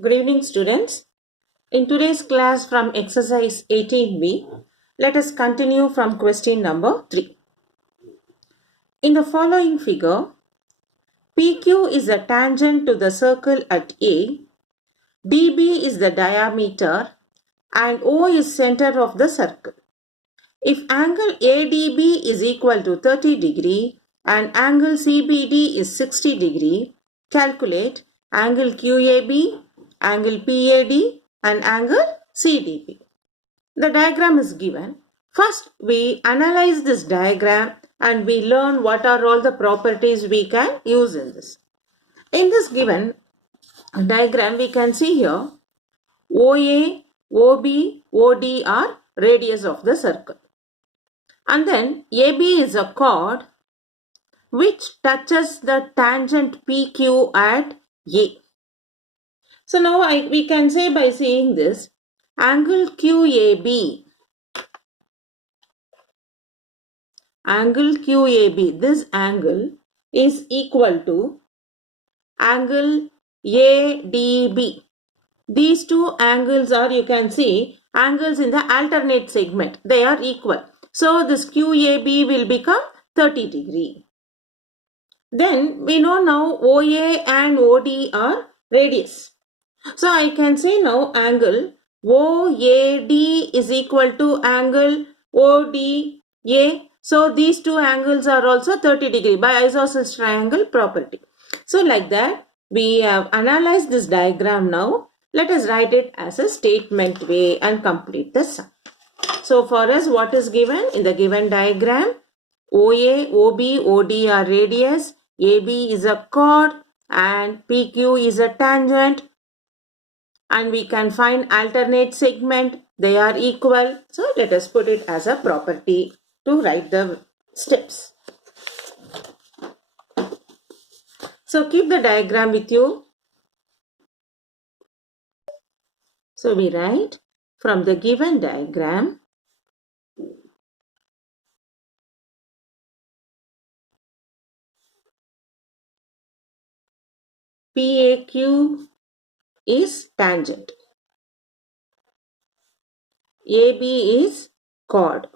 Good evening, students. In today's class from exercise 18b, let us continue from question number 3. In the following figure, PQ is a tangent to the circle at A, DB is the diameter, and O is center of the circle. If angle ADB is equal to 30 degree and angle CBD is 60 degree, calculate angle QAB, angle PAD and angle CDB. The diagram is given. First, we analyze this diagram and we learn what are all the properties we can use in this. In this given diagram, we can see here OA, OB, OD are radius of the circle. And then AB is a chord which touches the tangent PQ at A. So now we can say by seeing this, angle QAB, this angle is equal to angle ADB. These two angles are, you can see, angles in the alternate segment. They are equal. So this QAB will become 30 degree. Then we know now OA and OD are radius. So I can say now angle OAD is equal to angle ODA. So these two angles are also 30 degree by isosceles triangle property. So like that, we have analyzed this diagram now. Let us write it as a statement way and complete the sum. So for us, what is given in the given diagram? OA, OB, OD are radius, AB is a chord and PQ is a tangent. And we can find alternate segment. They are equal. So let us put it as a property to write the steps. So keep the diagram with you. So we write from the given diagram, PAQ is tangent, AB is chord.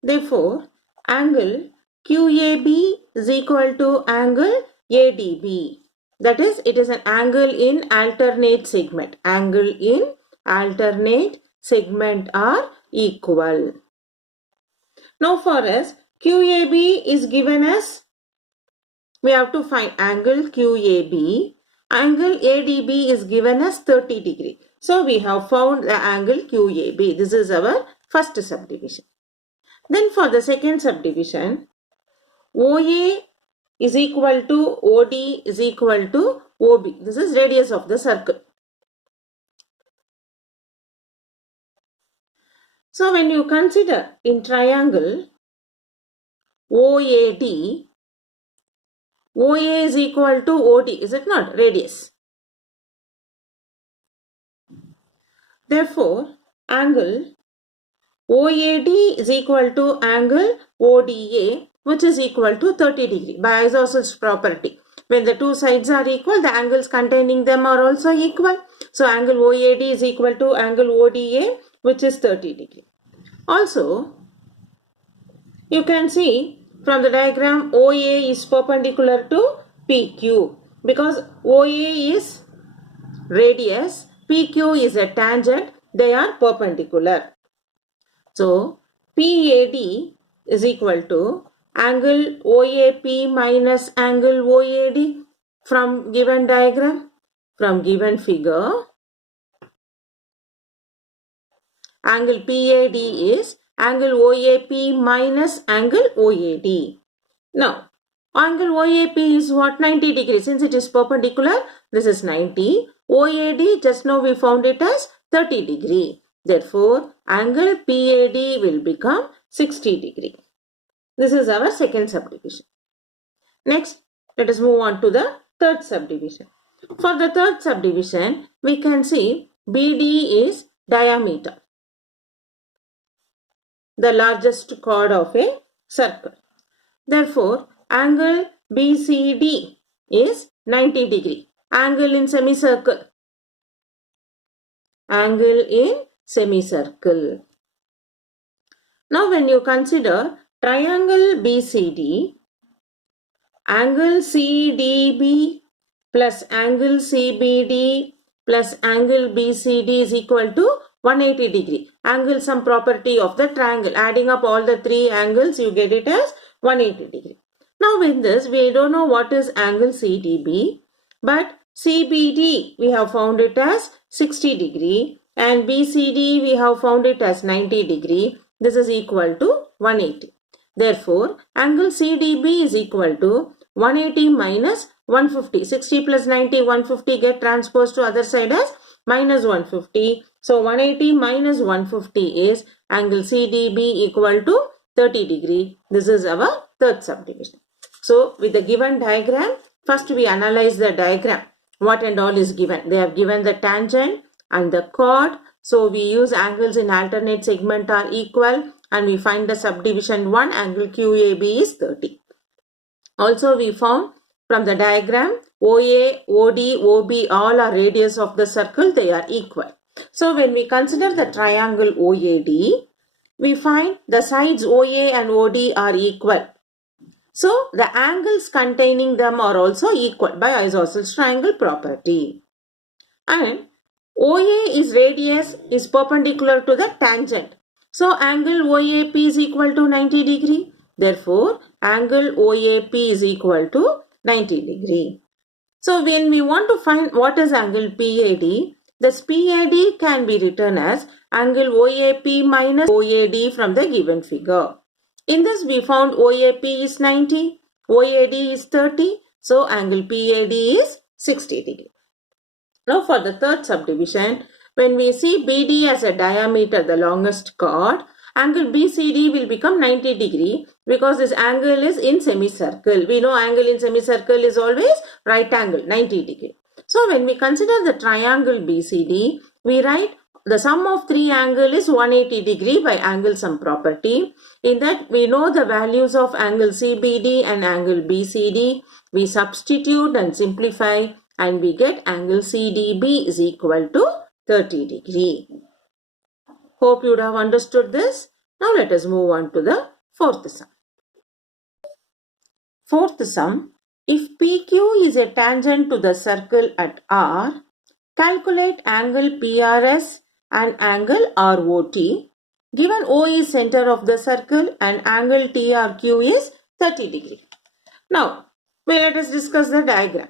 Therefore, angle QAB is equal to angle ADB. That is, it is an angle in alternate segment. Angle in alternate segment are equal. Now for us, QAB is given as, we have to find angle QAB. Angle ADB is given as 30 degree. So we have found the angle QAB. This is our first subdivision. Then for the second subdivision, OA is equal to OD is equal to OB. This is radius of the circle. So when you consider in triangle OAD, OA is equal to OD, is it not? Radius. Therefore, angle OAD is equal to angle ODA, which is equal to 30 degree by isosceles property. When the two sides are equal, the angles containing them are also equal. So angle OAD is equal to angle ODA, which is 30 degree. Also, you can see from the diagram OA is perpendicular to PQ because OA is radius, PQ is a tangent, they are perpendicular. So PAD is equal to angle OAP minus angle OAD from given diagram, from given figure. Angle PAD is angle OAP minus angle OAD. Now, angle OAP is what? 90 degrees. Since it is perpendicular, this is 90. OAD, just now we found it as 30 degree. Therefore, angle PAD will become 60 degree. This is our second subdivision. Next, let us move on to the third subdivision. For the third subdivision, we can see BD is diameter, the largest chord of a circle. Therefore, angle BCD is 90 degree. angle in semicircle. Angle in semicircle. Now when you consider triangle BCD, angle CDB plus angle CBD plus angle BCD is equal to 180 degree. Angle sum property of the triangle. Adding up all the three angles, you get it as 180 degree. Now in this, we don't know what is angle CDB, but CBD we have found it as 60 degree and BCD we have found it as 90 degree. This is equal to 180. Therefore, angle CDB is equal to 180 minus 150. 60 plus 90, 150 get transposed to other side as minus 150. So 180 minus 150 is angle CDB equal to 30 degree. This is our third subdivision. So with the given diagram, first we analyze the diagram. What and all is given? They have given the tangent and the chord. So we use angles in alternate segment are equal and we find the subdivision 1 angle QAB is 30. Also we found from the diagram OA, OD, OB all are radius of the circle, they are equal. So when we consider the triangle OAD, we find the sides OA and OD are equal. So the angles containing them are also equal by isosceles triangle property. And OA is radius is perpendicular to the tangent. So angle OAP is equal to 90 degree. Therefore, angle OAP is equal to 90 degree. So when we want to find what is angle PAD, this PAD can be written as angle OAP minus OAD from the given figure. In this we found OAP is 90, OAD is 30, so angle PAD is 60 degree. Now for the third subdivision, when we see BD as a diameter, the longest chord, angle BCD will become 90 degree because this angle is in semicircle. We know angle in semicircle is always right angle, 90 degree. So when we consider the triangle BCD, we write the sum of three angle is 180 degree by angle sum property. In that we know the values of angle CBD and angle BCD. We substitute and simplify and we get angle CDB is equal to 30 degree. Hope you would have understood this. Now let us move on to the fourth sum. Fourth sum, if PQ is a tangent to the circle at R, calculate angle PRS and angle ROT. Given O is center of the circle and angle TRQ is 30 degree. Now, let us discuss the diagram.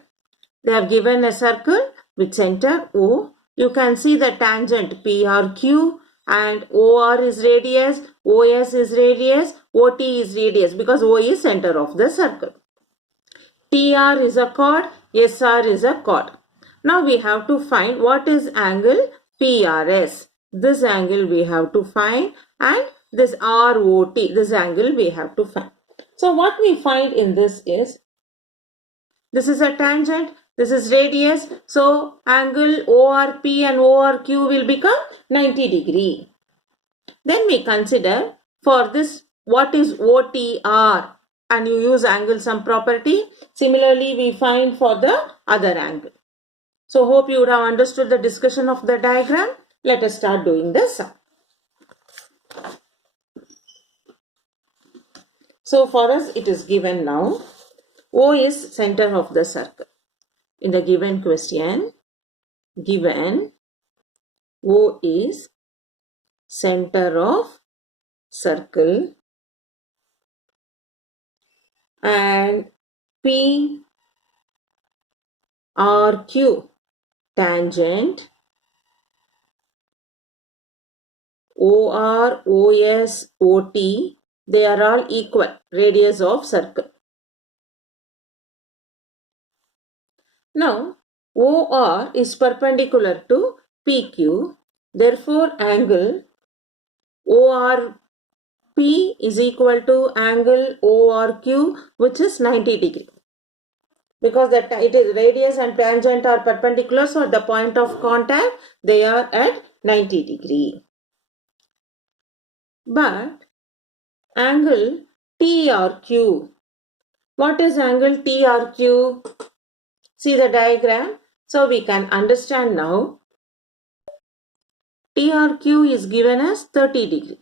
They have given a circle with center O. You can see the tangent PRQ and OR is radius, OS is radius, OT is radius because O is center of the circle. TR is a chord, SR is a chord. Now we have to find what is angle PRS. This angle we have to find and this ROT, this angle we have to find. So what we find in this is a tangent, this is radius. So angle ORP and ORQ will become 90 degree. Then we consider for this what is OTR and you use angle sum property. Similarly we find for the other angle. So hope you would have understood the discussion of the diagram. Let us start doing the sum. So for us it is given now. O is center of the circle. In the given question, given O is center of circle and P R Q tangent, OR, OS, OT, they are all equal, radius of circle. Now, OR is perpendicular to PQ, therefore angle ORP is equal to angle ORQ which is 90 degree. Because it is radius and tangent are perpendicular, so at the point of contact they are at 90 degree. But angle TRQ, what is angle TRQ? See the diagram. So we can understand now TRQ is given as 30 degree.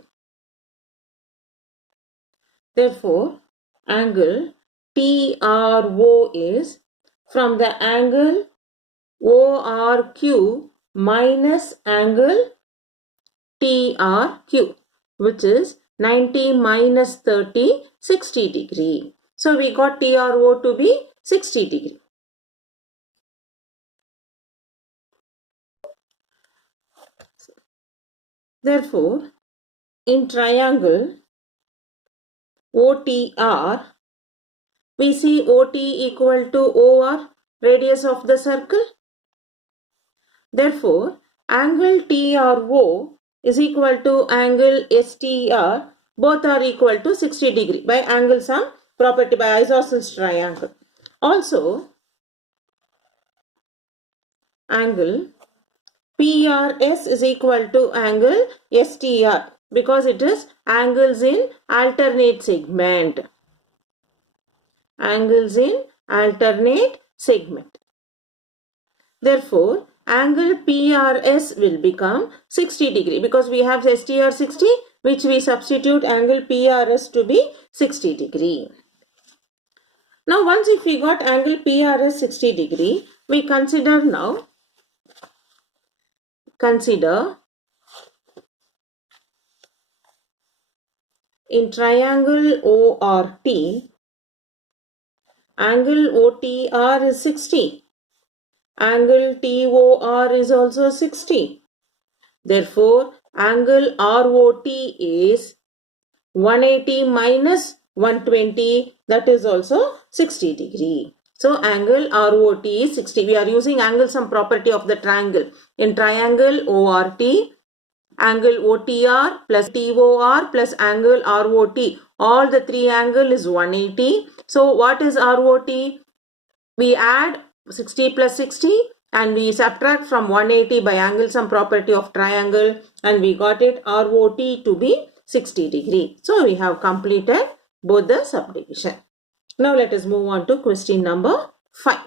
Therefore, angle TRO is from the angle ORQ minus angle TRQ, which is 90 minus 30, 60 degree. So we got TRO to be 60 degree. Therefore, in triangle OTR, we see OT equal to OR, radius of the circle. Therefore, angle TRO is equal to angle STR, both are equal to 60 degree by angle sum property by isosceles triangle. Also, angle PRS is equal to angle STR because it is angles in alternate segment. Angles in alternate segment. Therefore, angle PRS will become 60 degree because we have STR 60, which we substitute angle PRS to be 60 degree. Now, once if we got angle PRS 60 degree, we consider in triangle ORT, angle OTR is 60. Angle TOR is also 60. Therefore, angle ROT is 180 minus 120, that is also 60 degree. So, angle ROT is 60. We are using angle sum property of the triangle. In triangle ORT, angle OTR plus TOR plus angle ROT, all the three angle is 180. So, what is ROT? We add 60 plus 60 and we subtract from 180 by angle sum property of triangle, and we got it ROT to be 60 degree. So we have completed both the subdivision. Now let us move on to question number 5.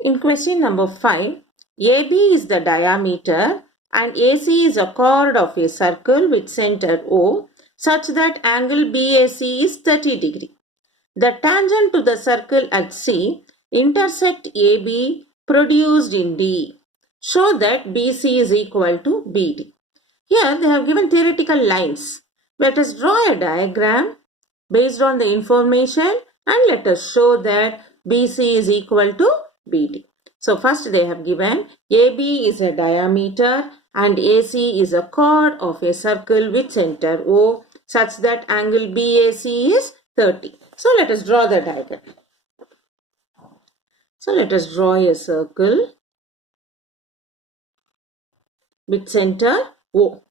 In question number 5, AB is the diameter and AC is a chord of a circle with center O such that angle BAC is 30 degree. The tangent to the circle at C intersect AB produced in D. Show that BC is equal to BD. Here they have given theoretical lines. Let us draw a diagram based on the information and let us show that BC is equal to BD. So first they have given AB is a diameter and AC is a chord of a circle with center O such that angle BAC is 30. So let us draw the diagram. So let us draw a circle with center O.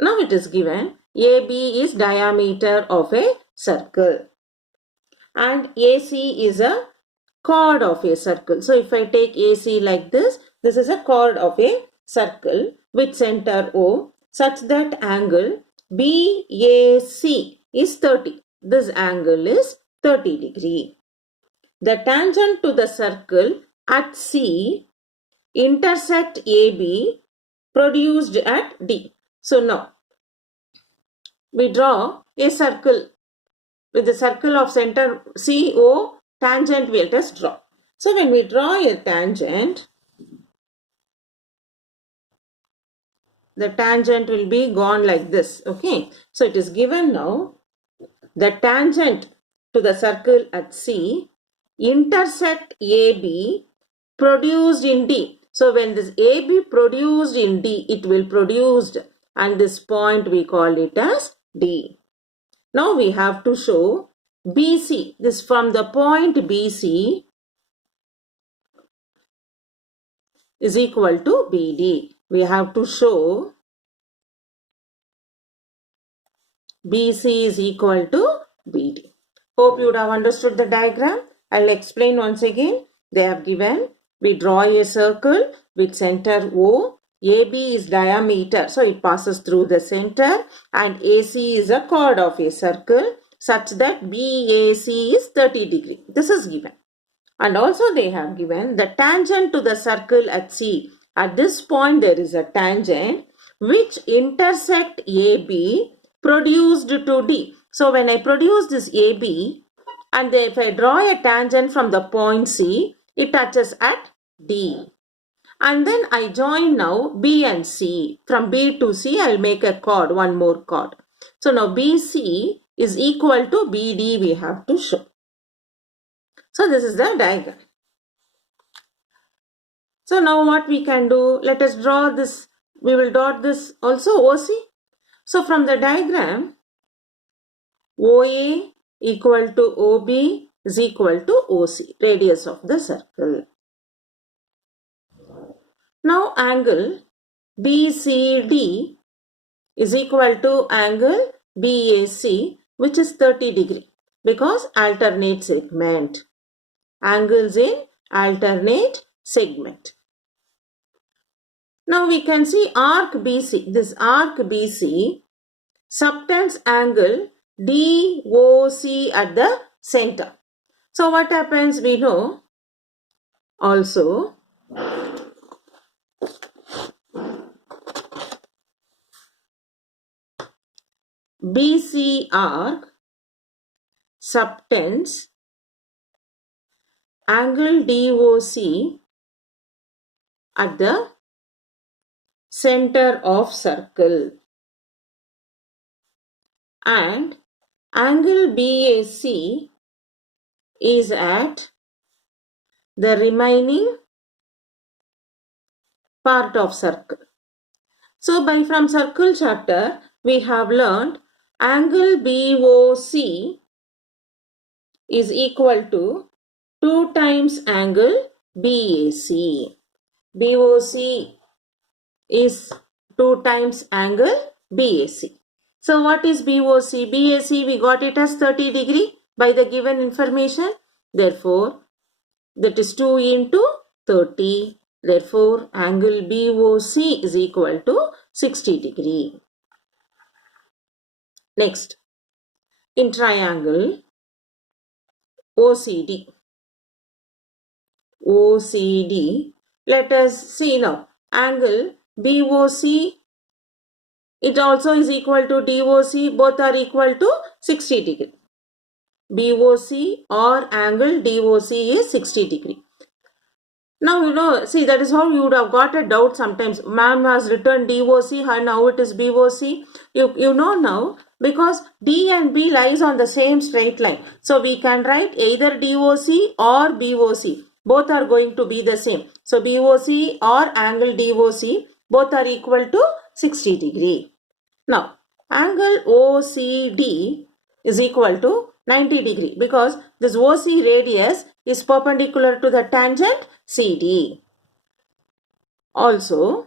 Now it is given AB is diameter of a circle and AC is a chord of a circle. So if I take AC like this is a chord of a circle with center O such that angle BAC is 30. This angle is 30 degree. The tangent to the circle at C intersect AB produced at D. So now we draw a circle with the circle of center CO tangent. Let us draw. So when we draw a tangent, the tangent will be gone like this. Okay. So it is given now the tangent to the circle at C intersect AB produced in D. So when this AB produced in D, it will produced and this point we call it as D. Now we have to show BC. This from the point BC is equal to BD. We have to show BC is equal to BD. Hope you would have understood the diagram. I'll explain once again. They have given, we draw a circle with center O. AB is diameter, so it passes through the center, and AC is a chord of a circle such that BAC is 30 degree. This is given. And also they have given the tangent to the circle at C. At this point there is a tangent which intersect AB produced to D. So when I produce this AB and if I draw a tangent from the point C, it touches at D. And then I join now B and C. From B to C I will make a chord, one more chord. So now BC is equal to BD we have to show. So this is the diagram. So now what we can do, let us draw this, we will dot this also OC. So from the diagram, OA equal to OB is equal to OC, radius of the circle. Now angle BCD is equal to angle BAC, which is 30 degree because alternate segment. Angles in alternate segment. Now we can see arc BC. This arc BC subtends angle DOC at the center. So what happens we know also. BC arc subtends angle DOC at the center of circle and angle BAC is at the remaining part of circle. So from circle chapter we have learned angle BOC is equal to 2 times angle BAC. BOC is 2 times angle BAC. So what is BOC? BAC we got it as 30 degree by the given information. Therefore, that is 2 into 30. Therefore, angle BOC is equal to 60 degree. Next, in triangle OCD. Let us see now. Angle BOC, it also is equal to DOC. Both are equal to 60 degree. BOC or angle DOC is 60 degree. Now, see, that is how you would have got a doubt sometimes. Ma'am has written DOC and now it is BOC. You know now because D and B lies on the same straight line. So we can write either DOC or BOC. Both are going to be the same. So BOC or angle DOC, both are equal to 60 degree. Now, angle OCD is equal to 90 degree because this OC radius is perpendicular to the tangent CD. Also,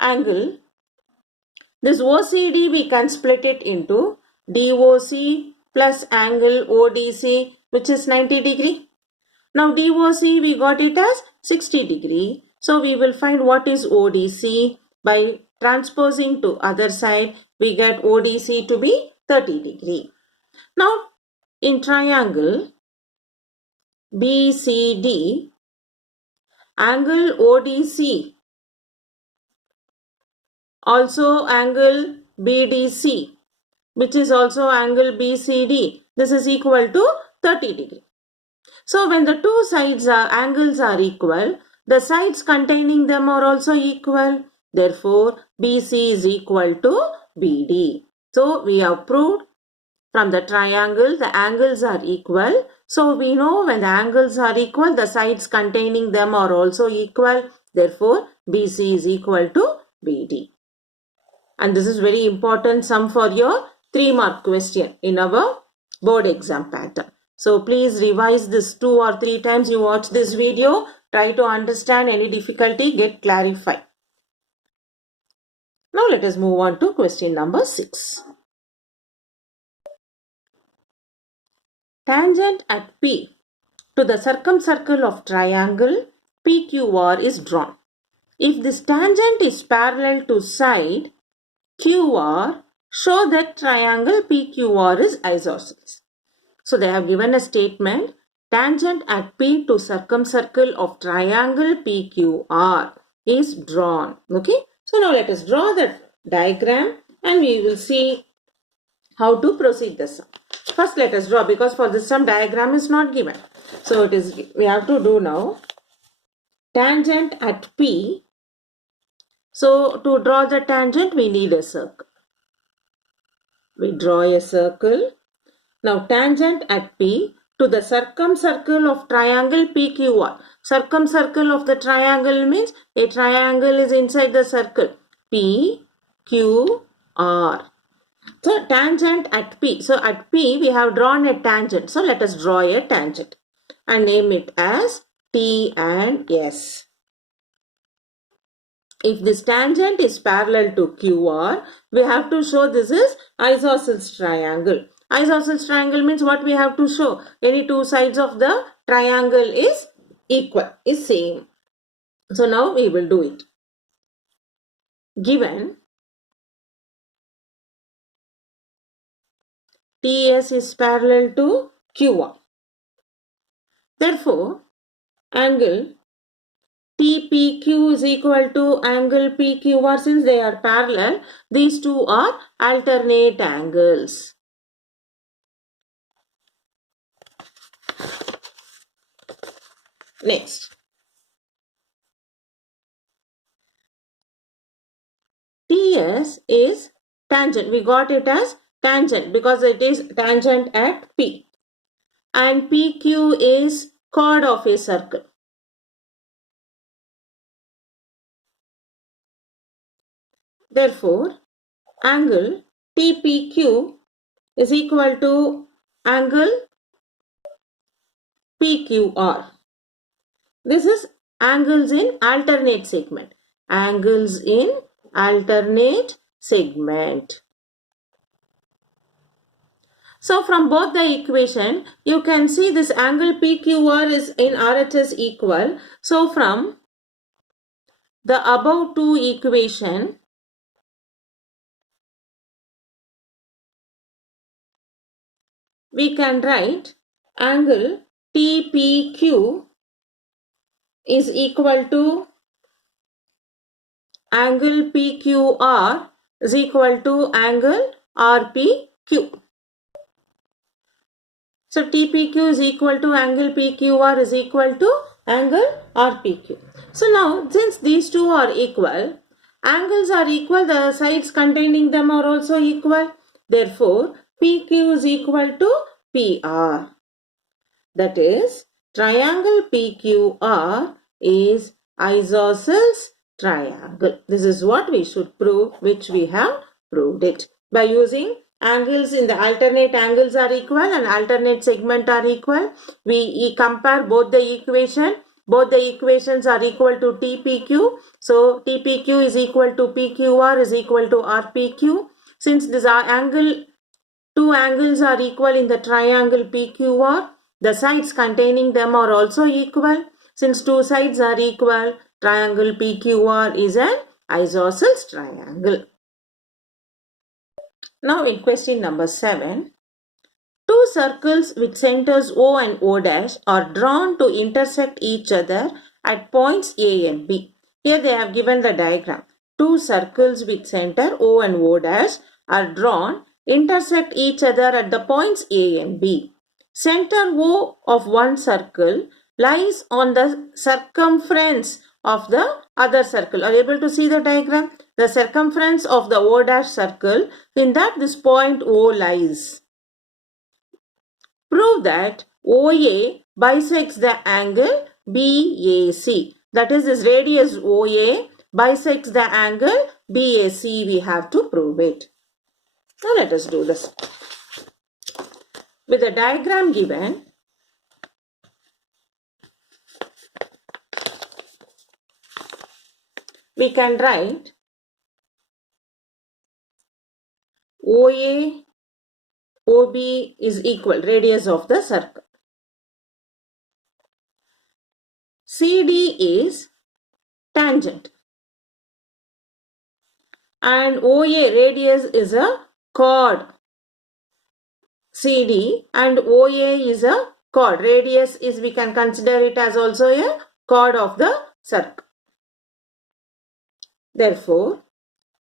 angle, this OCD we can split it into DOC plus angle ODC, which is 90 degree. Now DOC we got it as 60 degree. So we will find what is ODC. By transposing to other side, we get ODC to be 30 degree. Now in triangle BCD, angle ODC, also angle BDC, which is also angle BCD, this is equal to 30 degree. So when the two sides angles are equal, the sides containing them are also equal. Therefore, BC is equal to BD. So we have proved from the triangle the angles are equal. So we know when the angles are equal, the sides containing them are also equal. Therefore, BC is equal to BD. And this is very important sum for your 3-mark question in our board exam pattern. So please revise this 2 or 3 times you watch this video. Try to understand any difficulty, get clarified. Now let us move on to question number 6. Tangent at P to the circumcircle of triangle PQR is drawn. If this tangent is parallel to side QR show that triangle PQR is isosceles. So they have given a statement, tangent at P to circumcircle of triangle PQR is drawn. Okay. So now let us draw the diagram and we will see how to proceed the sum. First let us draw, because for this sum diagram is not given. So we have to do now tangent at P. So to draw the tangent we need a circle. We draw a circle. Now tangent at P to the circumcircle of triangle PQR. Circumcircle of the triangle means a triangle is inside the circle PQR. So tangent at P. So at P we have drawn a tangent. So let us draw a tangent and name it as T and S. If this tangent is parallel to QR, we have to show this is isosceles triangle. Isosceles triangle means what we have to show? Any two sides of the triangle is equal, is same. So now we will do it. Given TS is parallel to QR. Therefore, angle TPQ is equal to angle PQR. Since they are parallel, these two are alternate angles. Next, TS is tangent. We got it as tangent because it is tangent at P. And PQ is chord of a circle. Therefore, angle TPQ is equal to angle PQR. This is angles in alternate segment. Angles in alternate segment. So from both the equation, you can see this angle PQR is in RHS equal. So from the above two equation, we can write angle TPQ is equal to angle PQR is equal to angle RPQ. So TPQ is equal to angle PQR is equal to angle RPQ. So now since these two are equal, angles are equal, the sides containing them are also equal. Therefore, PQ is equal to PR. That is, triangle PQR is isosceles triangle. This is what we should prove, which we have proved it. By using angles in the alternate angles are equal and alternate segment are equal, we compare both the equation. Both the equations are equal to TPQ. So, TPQ is equal to PQR is equal to RPQ. Since this angle, two angles are equal in the triangle PQR, the sides containing them are also equal. Since two sides are equal, triangle PQR is an isosceles triangle. Now in question number 7, two circles with centers O and O dash are drawn to intersect each other at points A and B. Here they have given the diagram. Two circles with center O and O dash are drawn, intersect each other at the points A and B. Center O of one circle lies on the circumference of the other circle. Are you able to see the diagram? The circumference of the O dash circle, in that this point O lies. Prove that OA bisects the angle BAC. That is, this radius OA bisects the angle BAC. We have to prove it. Now let us do this. With the diagram given, we can write OA OB is equal radius of the circle. CD is tangent and OA radius is a chord CD and OA is a chord. Radius is, we can consider it as also a chord of the circle. Therefore,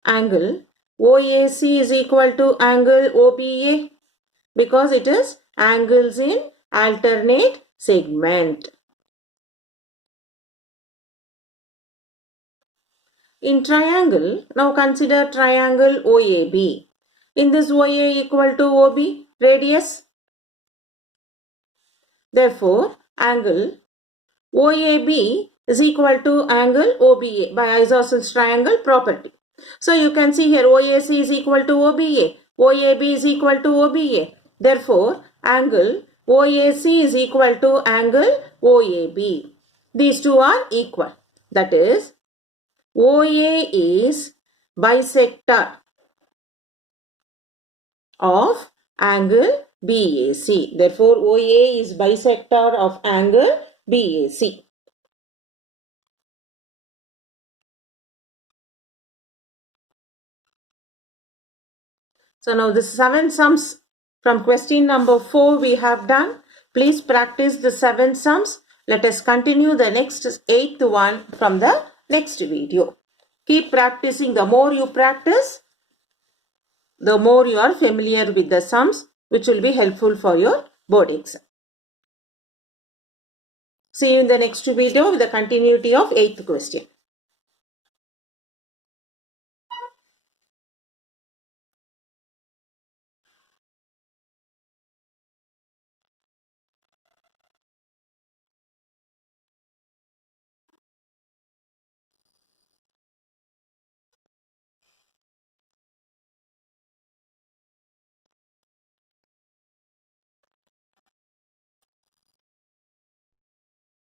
angle OAC is equal to angle OBA because it is angles in alternate segment. In triangle, now consider triangle OAB. In this OA equal to OB, radius. Therefore, angle OAB is equal to angle OBA by isosceles triangle property. So you can see here OAC is equal to OBA, OAB is equal to OBA. Therefore, angle OAC is equal to angle OAB. These two are equal. That is, OA is bisector of angle BAC. Therefore, OA is bisector of angle BAC. So now the 7 sums from question number 4 we have done. Please practice the 7 sums. Let us continue the next 8th one from the next video. Keep practicing. The more you practice, the more you are familiar with the sums, which will be helpful for your board exam. See you in the next video with the continuity of 8th question.